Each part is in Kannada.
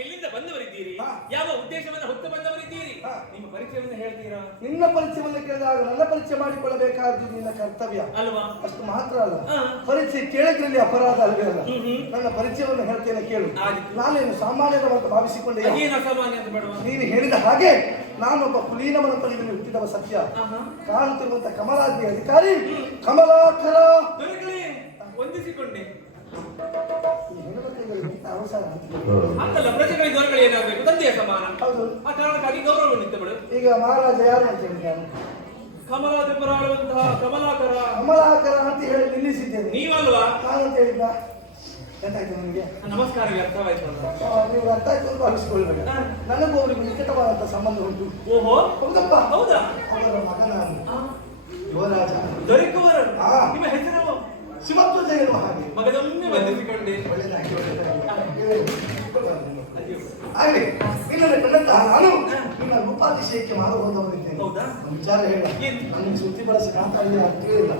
ಎಲ್ಲಿಂದ ಬಂದವರಿದ್ದೀರಿ? ಯಾವ ಉದ್ದೇಶವನ್ನು ಹೊತ್ತು ಬಂದವರಿದ್ದೀರಿ? ನಿಮ್ಮ ಪರಿಚಯವನ್ನು ಹೇಳ್ತೀರಾ? ನಿನ್ನ ಪರಿಚಯವನ್ನು ಕೇಳಿದಾಗ ನನ್ನ ಪರಿಚಯ ಮಾಡಿಕೊಳ್ಳಬೇಕಾದ್ದು ನಿನ್ನ ಕರ್ತವ್ಯ ಅಲ್ವಾ? ಅಷ್ಟು ಮಾತ್ರ ಅಲ್ಲ, ಪರಿಚಯ ಕೇಳಿದ್ರಲ್ಲಿ ಅಪರಾಧ ಅಲ್ವೇ ಅಲ್ಲ. ನನ್ನ ಪರಿಚಯವನ್ನು ಹೇಳ್ತೇನೆ ಕೇಳು. ನಾನೇನು ಸಾಮಾನ್ಯವಾದ ಭಾವಿಸಿಕೊಂಡೆ? ಏನು ಅಸಾಮಾನ್ಯ ಅಂತ ಬೇಡವಾ? ನೀನು ಹೇಳಿದ ಹಾಗೆ ನಾನೊಬ್ಬ ಕುಲೀನವನ ತಲೆಯಲ್ಲಿ ಹುಟ್ಟಿದವ ಸತ್ಯ. ಕಾಣುತ್ತಿರುವಂತ ಕಮಲಾದ್ರಿ ಅಧಿಕಾರಿ ಕಮಲಾಕರ ವಂದಿಸಿಕೊಂಡೆ. ಅವಸರ ಅಂತಲ್ಲ, ಪ್ರಜೆಗಳಿಗೆ ದೊರಕಲಿ ಏನಾಗಬೇಕು, ತಂದೆಯ ಸಮಾನ. ಹೌದು, ಆ ಕಾರಣಕ್ಕಾಗಿ ಗೌರವವನ್ನು ಇತ್ತಬಿಡು. ಈಗ ಮಹಾರಾಜ ಯಾರು ಅಂತ ಹೇಳಿದ್ದಾನೆ? ಕಮಲಾಧಿಪರಾಳುವಂತಹ ಕಮಲಾಕರ. ಕಮಲಾಕರ ಅಂತ ಹೇಳಿ ನಿಲ್ಲಿಸಿದ್ದೇನೆ. ನೀವಲ್ವಾ? ನಾನಂತ ಹೇಳಿದ್ದ ಗೊತ್ತಾಯ್ತು ನನಗೆ. ನಮಸ್ಕಾರವೇ ಅರ್ಥವಾಯ್ತು. ನೀವು ಅರ್ಥ ಆಯ್ತು ಅಂತ ಭಾವಿಸಿಕೊಳ್ಬೇಡ. ನನಗೂ ಅವರಿಗೆ ನಿಕಟವಾದಂತ ಸಂಬಂಧ ಉಂಟು. ಓಹೋ, ಹೌದಪ್ಪ. ಹೌದಾ? ಅವರ ಮಗನ ಯುವರಾಜ ದೊರಕುವರು. ನಿಮ್ಮ ಹೆಸರು ಶಿವಧ್ವಜ ಎನ್ನುವ ಹಾಗೆ. ಮಗದೊಮ್ಮೆ ವಂದಿಸಿಕೊಂಡೆ. ಒಳ್ಳೆದಾಗಿ ಆಗಲಿ. ನಿನ್ನನ್ನು ಕಂಡಂತಹ ನಾನು ನಿನ್ನ ರೂಪಾತಿಶಯಕ್ಕೆ ಮಾಡಬಹುದವರಿದ್ದೇನೆ. ಹೌದಾ? ವಿಚಾರ ಹೇಳ. ನನಗೆ ಸುದ್ದಿ ಬಳಸಿ ಮಾತಾಡಲಿ ಅರ್ಥವೇ ಇಲ್ಲ.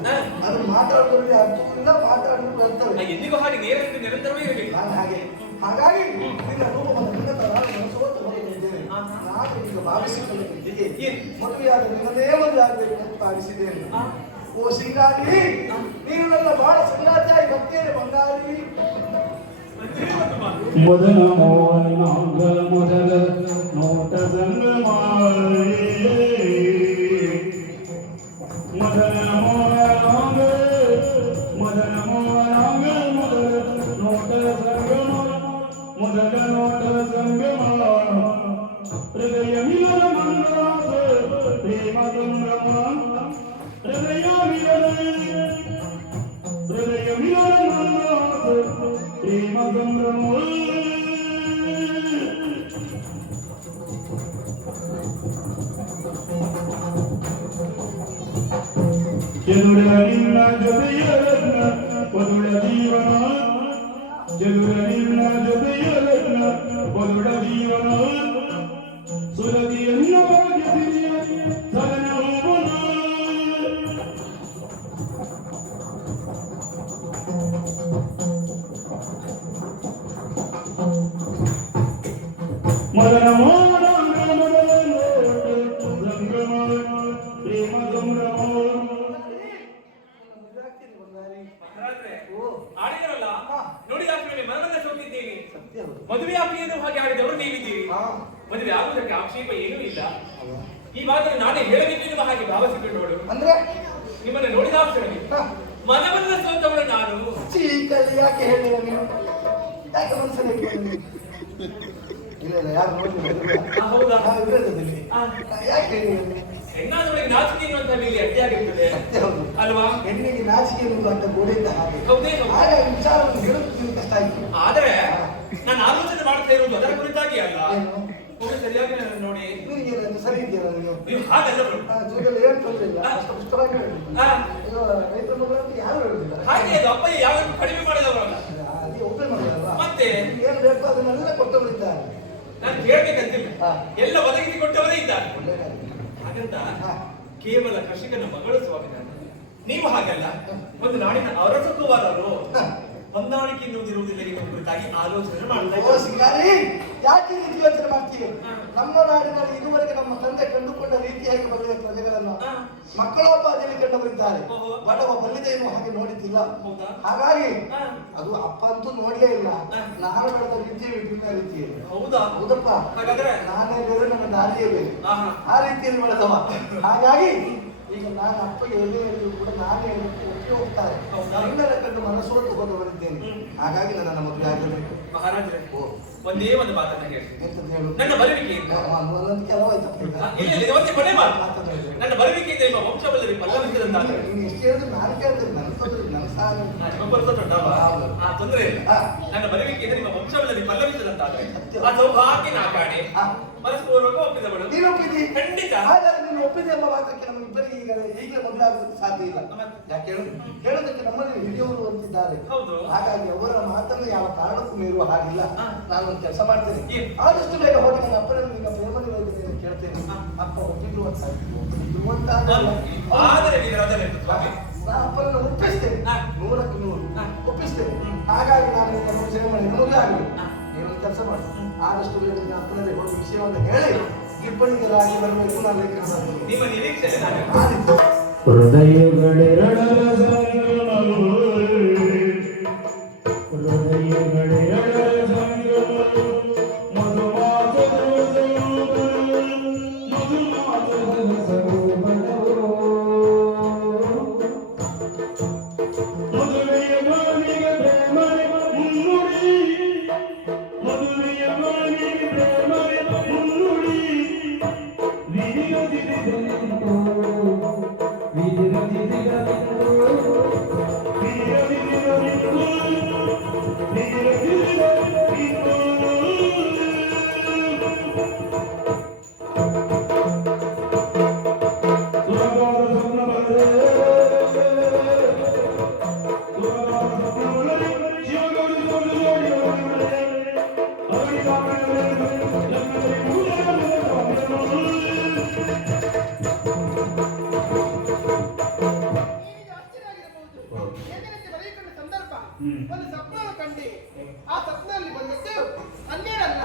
ಅದನ್ನು ಮಾತಾಡೋದ್ರಲ್ಲಿ ಅರ್ಥವೂ ಇಲ್ಲ, ಮಾತಾಡೋದು ಅರ್ಥವೇ. ಎಂದಿಗೂ ಹಾಗೆ ನೇರವಾಗಿ ನಿರಂತರವೇ ಇರಬೇಕು. ನಾನು ಹಾಗೆ. ಹಾಗಾಗಿ ನಿನ್ನ ರೂಪವನ್ನು ನಿನ್ನತರ ನಾನು ಸೋತು ಹೋಗಿದ್ದೇನೆ. ನಾನು ಈಗ ಭಾವಿಸಿಕೊಳ್ಳುತ್ತಿದ್ದೆ ಮದುವೆಯಾದ ನಿನ್ನದೇ ಮದುವೆ ಆಗಬೇಕು ಅಂತ ಭಾವಿಸಿದ್ದೇನೆ. ಓ ಸಿಂಗಾರಿ, ನೀನು ನನ್ನ ಬಹಳ ಸಂಗಾತಿಯಾಗಿ ಬರ್ತೇನೆ ಬಂಗಾರಿ. ಮೊದಲ ಮೋಹನಾಂಗ ಮೊದಲ ನೋಟ ಸಂಗಮಾರಿ, ಮೊದಲ ಮೋಹನಾಂಗ ಮೊದಲ ಮೋಹನಾಂಗ ಮೊದಲ ನೋಟ ಸಂಗಮ, ಮೊದಲ ನೋಟ ಸಂಗಮ, ಹೃದಯ ಮಿಲನ ಮಂಗಲಾಸ ಪ್ರೇಮ ಸಂಭ್ರಮ, ಹೃದಯ ಮಿಲನ ಮಂಗಲಾಸ ಪ್ರೇಮ ಸಂಭ್ರಮ. ಚದುರ ನಿನ್ನ ಜೊತೆಯ ರತ್ನ ಪದುಳ ಜೀವನ, ಚದುರ ನಿನ್ನ ಜೊತೆಯ ರತ್ನ ಪದುಳ ಜೀವನ, ಸುರದಿಯನ್ನ ಭಾಗ್ಯಸಿರಿಯ ಸದನ ಹೋಮನ. ಮೊದಲ ಮೋಹನಾಂಗ ಮೊದಲ ನೋಟ ಸಂಗಮ ಪ್ರೇಮ ಸಂಭ್ರಮ. ಆಡಿದರಲ್ಲ, ನೋಡಿದಾಕ್ಷಣವೇ ಮನವನ್ನ ಸೋತಿದ್ದೀರಿ. ಮದುವೆ ಆಗ್ಲಿದ್ದು ಹಾಗೆ ಆಡಿದವರು ನೀವಿದ್ದೀರಿ. ಮದುವೆ ಆಗುವುದಕ್ಕೆ ಆಕ್ಷೇಪ ಏನೂ ಇಲ್ಲ. ಈ ಮಾತನ್ನು ನಾನೇ ಹೇಳಬೇಕೆನ್ನುವ ಹಾಗೆ ಭಾವಿಸಿಕೊಂಡವಳು. ಅಂದ್ರೆ ನಿಮ್ಮನ್ನು ನೋಡಿದಾಕ್ಷಣವೇ ಮನವನ್ನ ಸೋತವಳು ನಾನು. ಚೀಕಲ್ಲಿ ಯಾಕೆ ಹೇಳಿಲ್ಲ ನೀವು? ಯಾಕೆ ಮನಸ್ಸಲ್ಲಿ ಇಲ್ಲ ಇಲ್ಲ, ಯಾರು ನೋಡಿಲ್ಲ. ಹೌದಾ? ವಿರೋಧದಲ್ಲಿ ಯಾಕೆ ಹೇಳಿಲ್ಲ? ಹೆಣ್ಣಾದವಳಿಗೆ ನಾಚಿಕೆ ಎನ್ನುವಂತ ಇಲ್ಲಿ ಅಡ್ಡಿಯಾಗಿರ್ತದೆ ಅಲ್ವಾ? ಹೆಣ್ಣಿಗೆ ನಾಚಿಕೆ ಎನ್ನುವುದು ಅಂತ ಗೋಡೆಯಿಂದ ಹಾಗೆ. ಹೌದೇ? ಹಾಗೆ ವಿಚಾರವನ್ನು ಹೇಳುತ್ತಿದ್ದು ಕಷ್ಟ ಆಯ್ತು. ಆದರೆ ನಾನು ಆಲೋಚನೆ ಮಾಡ್ತಾ ಇರುವುದು ಅದರ ಕುರಿತಾಗಿ ಅಲ್ಲ. ಸರಿಯಾಗಿ ನೋಡಿ, ನಿನಗೆ ಸರಿ ಇದೆಯಲ್ಲ ನೀವು ಹಾಗಲ್ಲ. ಜೀವನದಲ್ಲಿ ಏನು ತೊಂದರೆ ಇಲ್ಲ, ಅಷ್ಟು ಪುಷ್ಟವಾಗಿ ಹೇಳಿಲ್ಲ. ರೈತರ ಮಗಳಂತ ಯಾರು ಹೇಳುದಿಲ್ಲ. ಹಾಗೆ ಅದು ಅಪ್ಪಯ್ಯ ಯಾವಾಗ ಕಡಿಮೆ ಮಾಡಿದವರಲ್ಲ. ಅದೇ ಒಬ್ಬೇ ಮಾಡಲ್ಲ. ಮತ್ತೆ ಏನು ಬೇಕು ಅದನ್ನೆಲ್ಲ ಕೊಟ್ಟವರಿದ್ದಾರೆ. ನಾನು ಕೇಳ್ಬೇಕಂತಿಲ್ಲ, ಎಲ್ಲ ಒದಗಿಸಿ ಕೊಟ್ಟವರೇ ಇದ್ದಾರೆ. ಹಾಗಂತ ಕೇವಲ ಕೃಷಿಕನ ಮಗಳು ಸ್ವಾಮಿ ನಾನು. ನೀವು ಹಾಗಲ್ಲ, ಒಂದು ನಾಡಿನ ಅರಸಕುವರರು. ಹೊಂದಾಣಿಕೆ ಎನ್ನುವುದಿರುವುದಿಲ್ಲ ನಿಮ್ಮ ಕುರಿತಾಗಿ ಆಲೋಚನೆ ಮಾಡ್ತಾ. ಸಿಂಗಾರಿ, ಯಾಕೆ ರೀತಿ ಯೋಚನೆ ಮಾಡ್ತೀವಿ? ನಮ್ಮ ನಾಡಿನಲ್ಲಿ ಇದುವರೆಗೆ ನಮ್ಮ ತಂದೆ ಕಂಡುಕೊಂಡ ರೀತಿಯಾಗಿ ಬರುವ ಪ್ರಜೆಗಳನ್ನು ಮಕ್ಕಳೋಪಾದಿಯಲ್ಲಿ ಕಂಡವರಿದ್ದಾರೆ. ಬಡವ ಬಲ್ಲಿದೆ ಎನ್ನುವ ಹಾಗೆ ನೋಡಿದ್ದಿಲ್ಲ. ಹಾಗಾಗಿ ಅದು ಅಪ್ಪ ಅಂತೂ ನೋಡ್ಲೇ ಇಲ್ಲ. ನಾನು ಬೆಳೆದ ರೀತಿಯೇ ವಿಭಿನ್ನ ರೀತಿಯಲ್ಲಿ. ಹೌದಾ? ಹೌದಪ್ಪ. ಹಾಗಾದ್ರೆ ನಾನೇ ಬೇರೆ, ನನ್ನ ದಾರಿಯೇ ಬೇರೆ. ಆ ರೀತಿಯಲ್ಲಿ ಬೆಳೆದವ. ಹಾಗಾಗಿ ಈಗ ನಾನು ಅಪ್ಪಗೆ ಎಲ್ಲಿಯಲ್ಲೂ ಕೂಡ ನಾನೇ ಹೇಳಕ್ಕೆ ಒಪ್ಪಿ ಹೋಗ್ತಾರೆ. ಎಲ್ಲರ ಕಂಡು ಮನಸ್ಸೋತು ಹೋದವರಿದ್ದೇನೆ. ಹಾಗಾಗಿ ನನ್ನ ಮದುವೆ ಆಗಬೇಕು. ಮಹಾರಾಜರೇ, ಒಂದೇ ಒಂದು ಮಾತನ್ನ ಹೇಳಿ. ಎಂತದ್ದು ಹೇಳು? ನನ್ನ ಬರುವಿಕೆಯಿಂದ ನನ್ನ ಬರುವಿಕೆಯಿಂದ ನಿಮ್ಮ ವಂಶವಲ್ಲರಿ ಪಲ್ಲವಿಸಿದಂತಾದ್ರೆ ನೀನು ಎಷ್ಟು ಹೇಳಿದ್ರು ನಾನು ಕೇಳ್ತೇನೆ. ನನ್ನ ತೊಂದರೆ ಇಲ್ಲ. ನನ್ನ ಬರುವಿಕೆಯಿಂದ ನಿಮ್ಮ ವಂಶವಲ್ಲರಿ ಪಲ್ಲವಿಸಿದಂತಾದ್ರೆ ಆ ಸೌಭಾಗ್ಯ ನಾ ಕಾಣೆ ಮನಸ್ಪೂರ್ವಕ ಒಪ್ಪಿದವಳು. ನೀನು ಒಪ್ಪಿದಿ? ಖಂಡಿತ. ಹಾಗಾದ್ರೆ ನೀನು ನೀವು ಒಪ್ಪಿದೆ ಎಂಬ ಮಾತ್ರಕ್ಕೆ ನಮಗಿಬ್ಬರಿಗೆ ಈಗಲೇ ಮದುವೆ ಆಗೋದಕ್ಕೆ ಸಾಧ್ಯ ಇಲ್ಲ. ಯಾಕೆ ಹೇಳೋದಕ್ಕೆ ನಮ್ಮಲ್ಲಿ ಹಿರಿಯವರು ಅಂತಿದ್ದಾರೆ. ಹೌದು. ಹಾಗಾಗಿ ಅವರ ಮಾತನ್ನು ಯಾವ ಕಾರಣಕ್ಕೂ ಮೀರುವ ಹಾಗಿಲ್ಲ. ನಾನು ಒಂದು ಕೆಲಸ ಮಾಡ್ತೇನೆ, ಏನು? ಆದಷ್ಟು ಬೇಗ ಹೋಗಿ ನನ್ನ ಅಪ್ಪನನ್ನು ಈಗ ಪ್ರೇಮದ ವೈದ್ಯತೆಯನ್ನು ಕೇಳ್ತೇನೆ. ಅಪ್ಪ ಒಪ್ಪಿದ್ರು ಅಂತ ಆದರೆ ವೀರರಾಜನೇ ಸ್ವಾಮಿ, ನಾನು ಅಪ್ಪನನ್ನು ಒಪ್ಪಿಸ್ತೇನೆ, 100ಕ್ಕೆ 100 ಒಪ್ಪಿಸ್ತೇನೆ. ಹಾಗಾಗಿ ನಾನು ಈಗ ಯೋಚನೆ ಮಾಡಿ ಮದುವೆ ಆಗಲಿ. ನೀನೊಂದು ಕೆಲಸ ಮಾಡಿ, ಆದಷ್ಟು ಬೇಗ ನಿನ್ನ ಅಪ್ಪನಲ್ಲಿ ಹೋಗಿ ವಿಷಯವನ್ನು ಹೇಳಿ ಇಬ್ಬರಿಗೆ ರಾಜಿ ಬರಬೇಕು. ನಾನು ಲೆಕ್ಕ ಮಾಡ್ತೀನಿ. ನಿಮ್ಮ ನಿರೀಕ್ಷೆ ನಾನು ಆದಿತ್ತು. ಹೃದಯಗಳೆರಡರ ಸಂಗಮವು, ಹೃದಯಗಳೆರಡರ ಸಂಗಮವು, ಮಧುಮಾಸದ ಸರೋವರವು, ಮಧುಮಾಸದ ಸರೋವರವು. ಮದುವೆಯ ಮಾನಿಗೆ ಪ್ರೇಮನೆ ಮುನ್ನುಡಿ, ಮದುವೆಯ ಮಾನಿಗೆ ಪ್ರೇಮನೆ ಮುನ್ನುಡಿ. ವಿಧಿಗದಿಗದಿಗೋ, ವಿಧಿಗದಿಗದಿಗೋ, ವಿಧಿಗದಿಗದಿಗೋ, ವಿಧಿಗದಿಗದಿಗೋ. ಸುರಗಾದ ಸ್ವಪ್ನ ಬರದೆ, ಸುರಗಾದ ಸ್ವಪ್ನ ಬರದೆ, ಶಿವಗೌರಿ ಸೋಲು ಜೋಡಿ ಬರದೆ, ಅವಳಿ ಕಾಮನೆ ಲಗ್ನದಲ್ಲಿ ಮೂಲ ಒಂದು ಸ್ವಪ್ನ ಕಂಡು ಆ ಸ್ವಪ್ನದಲ್ಲಿ ಬಂದದ್ದು ಅನ್ಯರಲ್ಲ,